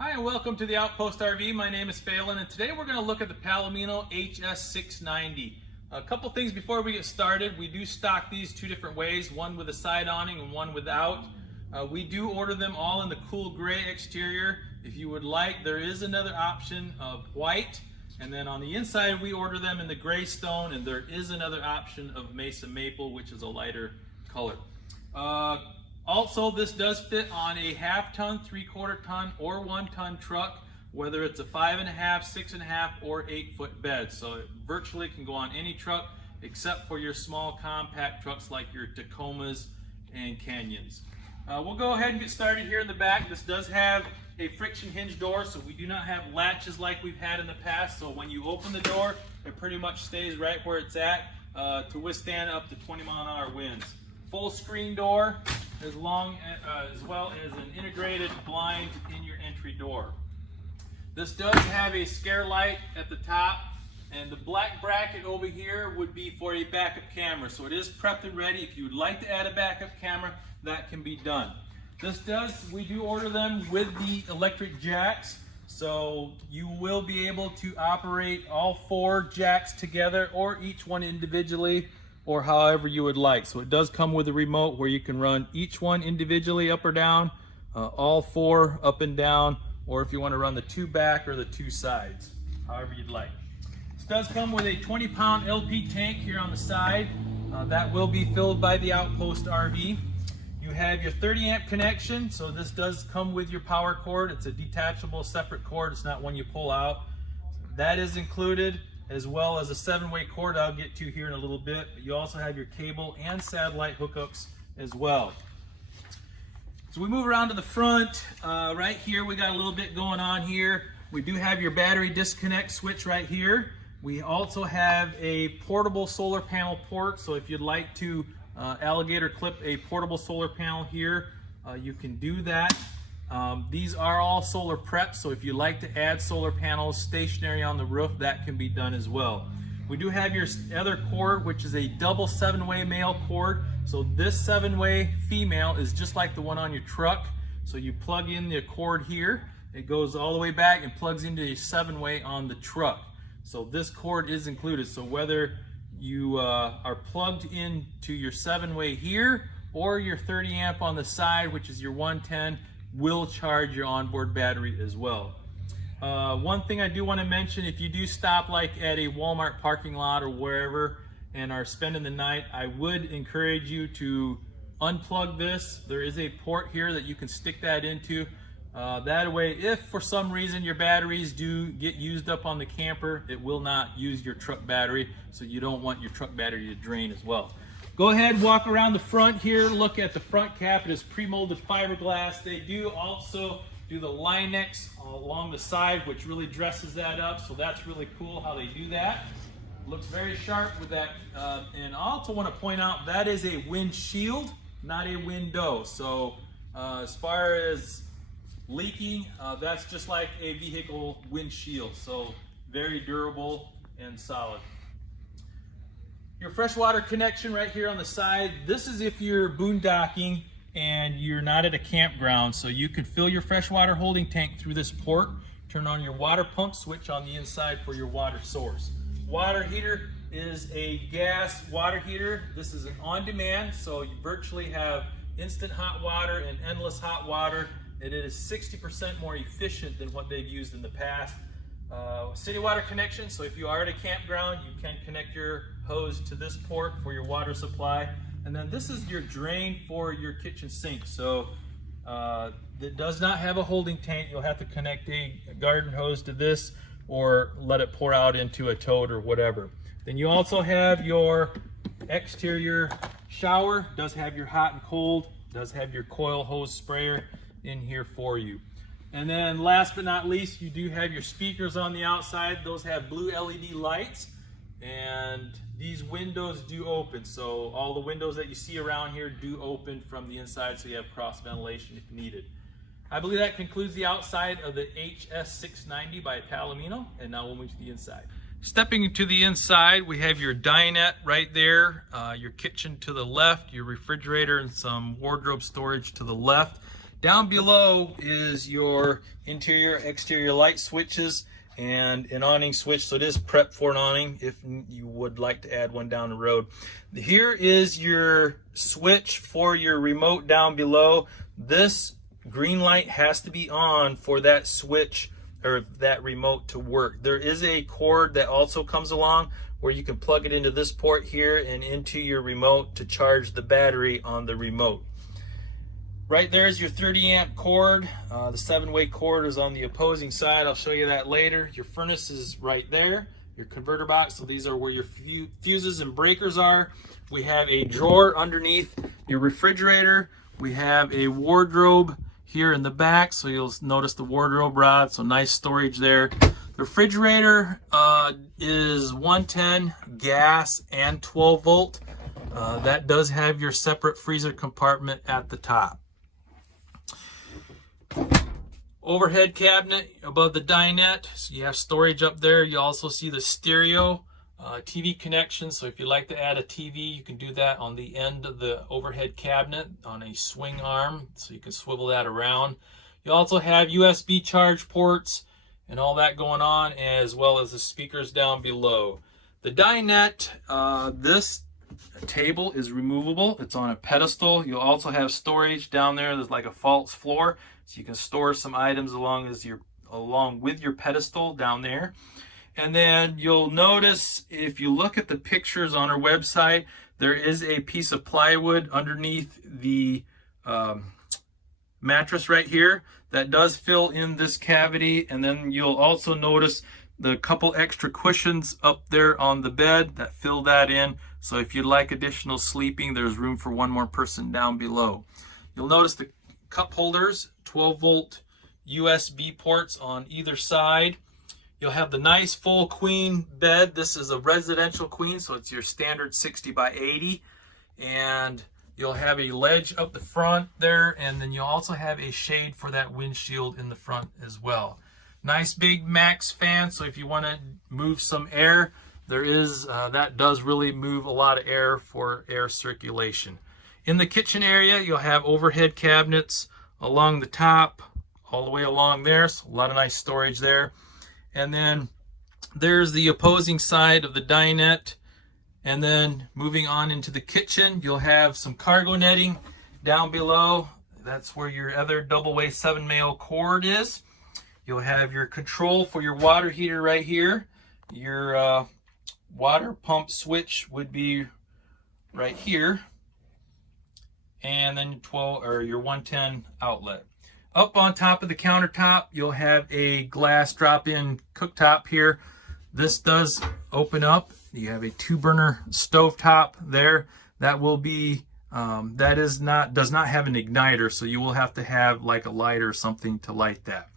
Hi and welcome to the Outpost RV. My name is Phelan and today we're going to look at the Palomino HS690. A couple things before we get started. We do stock these two different ways, one with a side awning and one without. We do order them all in the cool gray exterior. If you would like, there is another option of white, and then on the inside we order them in the gray stone, and there is another option of Mesa Maple, which is a lighter color. Also, this does fit on a half-ton, three-quarter-ton, or one-ton truck, whether it's a 5.5, 6.5, or 8-foot bed. So it virtually can go on any truck except for your small compact trucks like your Tacomas and Canyons. We'll go ahead and get started here in the back. This does have a friction hinge door, so we do not have latches like we've had in the past. So when you open the door, it pretty much stays right where it's at to withstand up to 20-mile-an-hour winds. Full screen door, as well as an integrated blind in your entry door. This does have a scare light at the top, and the black bracket over here would be for a backup camera. So it is prepped and ready. If you would like to add a backup camera, that can be done. We do order them with the electric jacks, so you will be able to operate all 4 jacks together or each one individually, or however you would like. So it does come with a remote where you can run each one individually up or down, all 4 up and down, or if you want to run the 2 back or the 2 sides, however you'd like. This does come with a 20-pound LP tank here on the side. That will be filled by the Outpost RV. You have your 30-amp connection, so this does come with your power cord. It's a detachable separate cord. It's not one you pull out. That is included, as well as a 7-way cord I'll get to here in a little bit. But you also have your cable and satellite hookups as well. So we move around to the front. Right here we got a little bit going on here. We do have your battery disconnect switch right here. We also have a portable solar panel port, so if you'd like to alligator clip a portable solar panel here, you can do that. These are all solar prepped, so if you like to add solar panels stationary on the roof, that can be done as well. We do have your other cord, which is a double 7-way male cord. So this 7-way female is just like the one on your truck. So you plug in the cord here, it goes all the way back and plugs into a 7-way on the truck. So this cord is included. So whether you are plugged into your 7-way here or your 30 amp on the side, which is your 110, will charge your onboard battery as well. One thing I do want to mention, if you do stop like at a Walmart parking lot or wherever and are spending the night, I would encourage you to unplug this. There is a port here that you can stick that into. That way, if for some reason your batteries do get used up on the camper, it will not use your truck battery, so you don't want your truck battery to drain as well. Go ahead, walk around the front here, look at the front cap. It is pre-molded fiberglass. They do also do the Linex along the side, which really dresses that up, so that's really cool how they do that. Looks very sharp with that. And I also want to point out that is a windshield, not a window. So as far as leaking, that's just like a vehicle windshield, so very durable and solid. Your freshwater connection right here on the side. This is if you're boondocking and you're not at a campground, so you can fill your freshwater holding tank through this port, turn on your water pump switch on the inside for your water source. Water heater is a gas water heater. This is an on-demand, so you virtually have instant hot water and endless hot water, and it is 60% more efficient than what they've used in the past. City water connection, so if you are at a campground, you can connect your hose to this port for your water supply. And then this is your drain for your kitchen sink. So it does not have a holding tank. You'll have to connect a garden hose to this or let it pour out into a tote or whatever. Then you also have your exterior shower. Does have your hot and cold, does have your coil hose sprayer in here for you. And then last but not least, you do have your speakers on the outside. Those have blue LED lights, and these windows do open. So all the windows that you see around here do open from the inside, so you have cross ventilation if needed. I believe that concludes the outside of the HS690 by Palomino, and now we'll move to the inside. Stepping to the inside, we have your dinette right there, your kitchen to the left, your refrigerator and some wardrobe storage to the left. Down below is your interior, exterior light switches and an awning switch. So it is prepped for an awning if you would like to add one down the road. Here is your switch for your remote down below. This green light has to be on for that switch or that remote to work. There is a cord that also comes along where you can plug it into this port here and into your remote to charge the battery on the remote. Right there is your 30 amp cord. The 7-way cord is on the opposing side. I'll show you that later. Your furnace is right there. Your converter box, so these are where your fuses and breakers are. We have a drawer underneath your refrigerator. We have a wardrobe here in the back, so you'll notice the wardrobe rod, so nice storage there. The refrigerator is 110 gas and 12 volt. That does have your separate freezer compartment at the top. Overhead cabinet above the dinette, so you have storage up there. You also see the stereo TV connection, so if you like to add a TV, you can do that on the end of the overhead cabinet on a swing arm, so you can swivel that around. You also have USB charge ports and all that going on, as well as the speakers down below. The dinette, this table is removable. It's on a pedestal. You'll also have storage down there. There's like a false floor, so you can store some items along with your pedestal down there. And then you'll notice, if you look at the pictures on our website, there is a piece of plywood underneath the mattress right here that does fill in this cavity. And then you'll also notice the couple extra cushions up there on the bed that fill that in. So if you'd like additional sleeping, there's room for one more person down below. You'll notice the cup holders, 12 volt USB ports on either side. You'll have the nice full queen bed. This is a residential queen, so it's your standard 60 by 80. And you'll have a ledge up the front there, and then you'll also have a shade for that windshield in the front as well. Nice big max fan, so if you want to move some air, there is, that does really move a lot of air for air circulation. In the kitchen area, you'll have overhead cabinets along the top, all the way along there, so a lot of nice storage there. And then there's the opposing side of the dinette. And then moving on into the kitchen, you'll have some cargo netting down below. That's where your other double-way 7-male cord is. You'll have your control for your water heater right here. Your water pump switch would be right here. And then your 110 outlet. Up on top of the countertop, you'll have a glass drop-in cooktop here. This does open up. You have a 2-burner stovetop there. That will be does not have an igniter, so you will have to have like a lighter or something to light that.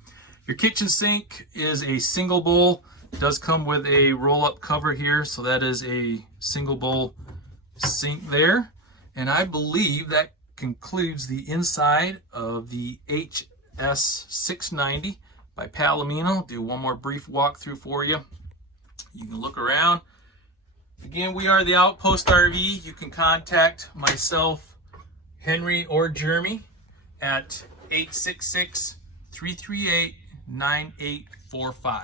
Your kitchen sink is a single bowl. It does come with a roll-up cover here, so that is a single bowl sink there. And I believe that concludes the inside of the HS690 by Palomino. Do one more brief walkthrough for you. You can look around. Again, we are the Outpost RV. You can contact myself, Henry, or Jeremy at 866-338-9845.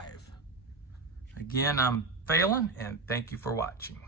Again, I'm Phelan, and thank you for watching.